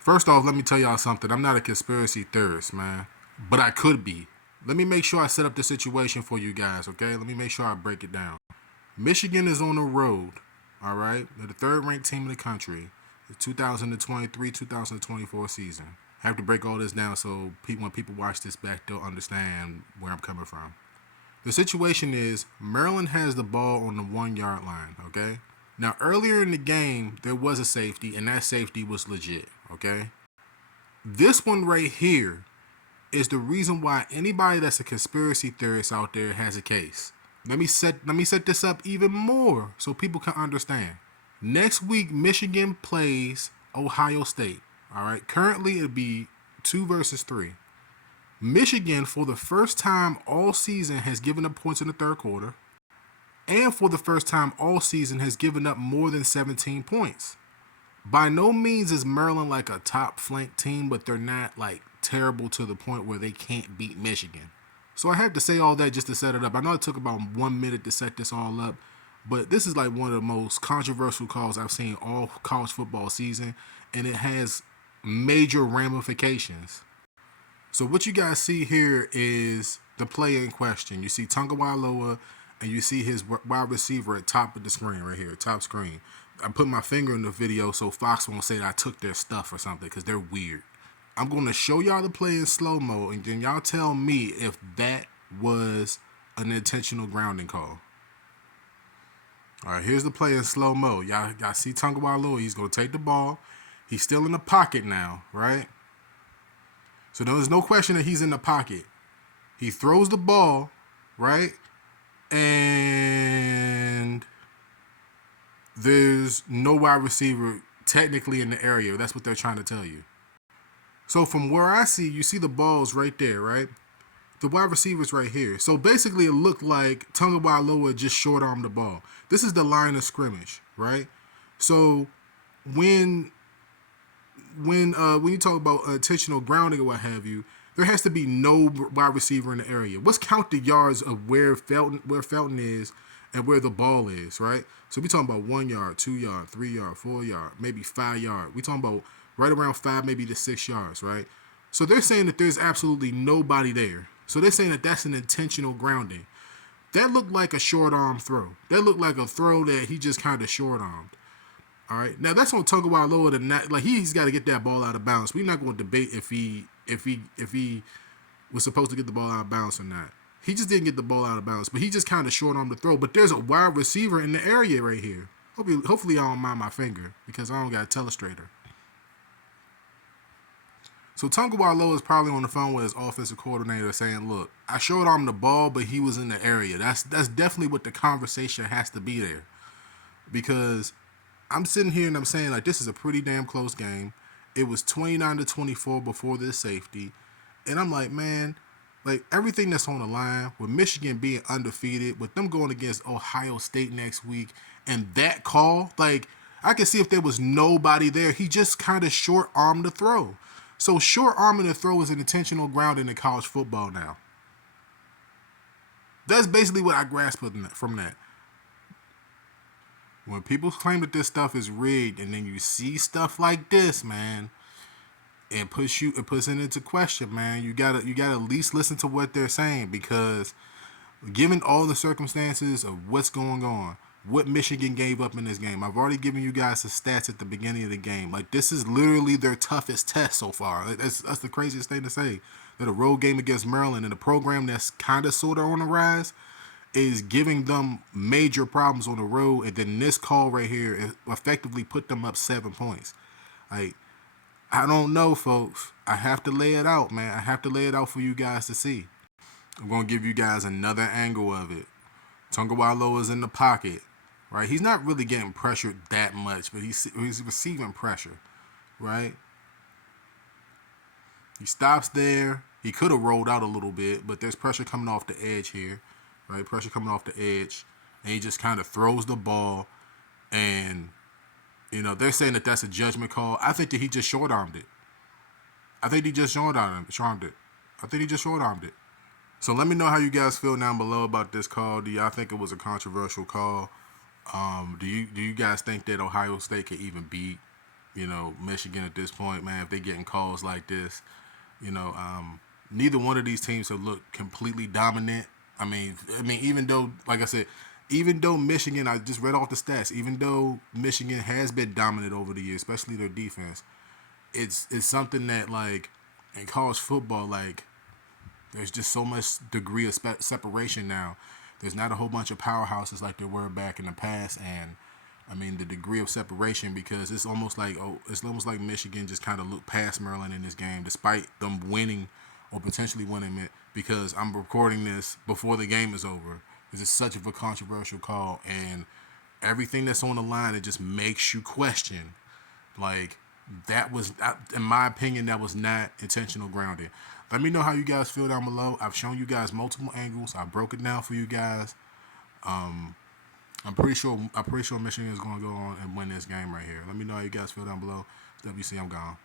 First off, let me tell y'all something. I'm not a conspiracy theorist, man, but I could be. Let me make sure I set up the situation for you guys, okay? Let me make sure I break it down. Michigan is on the road, all right? They're the third ranked team in the country, the 2023-2024 season. I have to break all this down so when people watch this back, they'll understand where I'm coming from. The situation is Maryland has the ball on the 1 yard line, okay? Now, earlier in the game, there was a safety, and that safety was legit, okay? This one right here is the reason why anybody that's a conspiracy theorist out there has a case. Let me set this up even more so people can understand. Next week, Michigan plays Ohio State. All right. Currently, it'd be 2 versus 3. Michigan, for the first time all season, has given up points in the third quarter, and for the first time all season, has given up more than 17 points. By no means is Maryland like a top flank team, but they're not like terrible to the point where they can't beat Michigan. So I had to say all that just to set it up. I know it took about 1 minute to set this all up, but this is like one of the most controversial calls I've seen all college football season, and it has major ramifications. So what you guys see here is the play in question. You see Tunga Wailoa, and you see his wide receiver at top of the screen right here, top screen. I put my finger in the video so Fox won't say that I took their stuff or something because they're weird. I'm going to show y'all the play in slow-mo, and then y'all tell me if that was an intentional grounding call. All right, here's the play in slow-mo. Y'all see Tunga Wailoa. He's going to take the ball. He's still in the pocket now, right? So there's no question that he's in the pocket. He throws the ball, right? And there's no wide receiver technically in the area. That's what they're trying to tell you. So from where I see, you see the ball's right there, right? The wide receiver's right here. So basically it looked like Tunga Wailoa just short-armed the ball. This is the line of scrimmage, right? So when you talk about intentional grounding or what have you, there has to be no wide receiver in the area. What's count the yards of where Felton is and where the ball is, right? So we talking about 1 yard, 2 yard, 3 yard, 4 yard, maybe 5 yard. We talking about right around 5, maybe to 6 yards, right? So they're saying that there's absolutely nobody there. So they're saying that that's an intentional grounding. That looked like a short arm throw. That looked like a throw that he just kind of short armed. All right, now that's on Tunga Wailoa. Like he's got to get that ball out of bounds. We're not going to debate if he was supposed to get the ball out of bounds or not. He just didn't get the ball out of bounds, but he just kind of short armed the throw. But there's a wide receiver in the area right here. Hopefully I don't mind my finger because I don't got a telestrator. So Tunga Wailoa is probably on the phone with his offensive coordinator saying, "Look, I showed him the ball, but he was in the area." That's definitely what the conversation has to be there, because I'm sitting here and I'm saying like this is a pretty damn close game. It was 29-24 before this safety, and I'm like, man, like everything that's on the line with Michigan being undefeated, with them going against Ohio State next week, and that call, like I can see if there was nobody there, he just kind of short armed the throw. So short arming the throw is an intentional grounding in college football now. That's basically what I grasp from that. When people claim that this stuff is rigged, and then you see stuff like this, man, it puts it into question, man. You gotta at least listen to what they're saying, because given all the circumstances of what's going on, what Michigan gave up in this game, I've already given you guys the stats at the beginning of the game. Like this is literally their toughest test so far. That's the craziest thing to say. That a road game against Maryland and a program that's kind of sort of on the rise is giving them major problems on the road, and then this call right here effectively put them up 7 points. Like, I don't know, folks. I have to lay it out, man. I have to lay it out for you guys to see. I'm going to give you guys another angle of it. Tunga Wailoa is in the pocket, right? He's not really getting pressured that much, but he's receiving pressure, right? He stops there. He could have rolled out a little bit, but there's pressure coming off the edge here, right? Pressure coming off the edge, and he just kind of throws the ball, and they're saying that that's a judgment call. I think that he just short armed it. I think he just short armed it. I think he just short armed it. So let me know how you guys feel down below about this call. Do y'all think it was a controversial call? Do you guys think that Ohio State could even beat Michigan at this point, man, if they getting calls like this, neither one of these teams have looked completely dominant. I mean, even though, like I said, even though Michigan, I just read off the stats, even though Michigan has been dominant over the years, especially their defense, it's something that like in college football, like there's just so much degree of separation now. There's not a whole bunch of powerhouses like there were back in the past, and I mean the degree of separation because it's almost like Michigan just kind of looked past Maryland in this game, despite them winning or potentially winning it. Because I'm recording this before the game is over. This is such of a controversial call, and everything that's on the line, it just makes you question like that was, in my opinion, that was not intentional grounding. Let me know how you guys feel down below. I've shown you guys multiple angles. I broke it down for you guys. I'm pretty sure Michigan is going to go on and win this game right here. Let me know how you guys feel down below. WC, I'm gone.